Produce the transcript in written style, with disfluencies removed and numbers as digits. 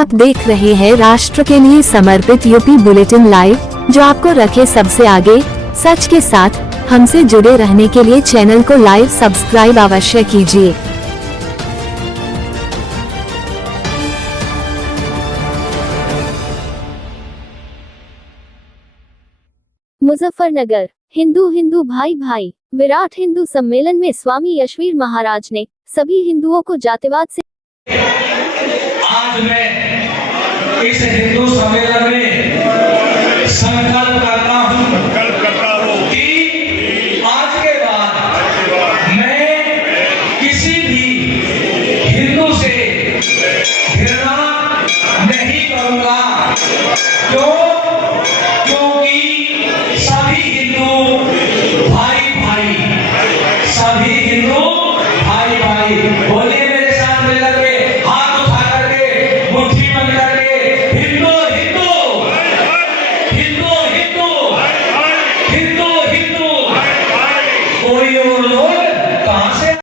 आप देख रहे हैं राष्ट्र के लिए समर्पित यूपी बुलेटिन लाइव, जो आपको रखे सबसे आगे। सच के साथ हमसे जुड़े रहने के लिए चैनल को लाइव सब्सक्राइब अवश्य कीजिए। मुजफ्फरनगर, हिंदू हिंदू भाई भाई। विराट हिंदू सम्मेलन में स्वामी यशवीर महाराज ने सभी हिंदुओं को जातिवाद से आज मैं इस हिंदू सम्मेलन में संकल्प करता हूँ कि आज के बाद मैं किसी भी हिंदू से घृणा नहीं करूँगा। क्यों?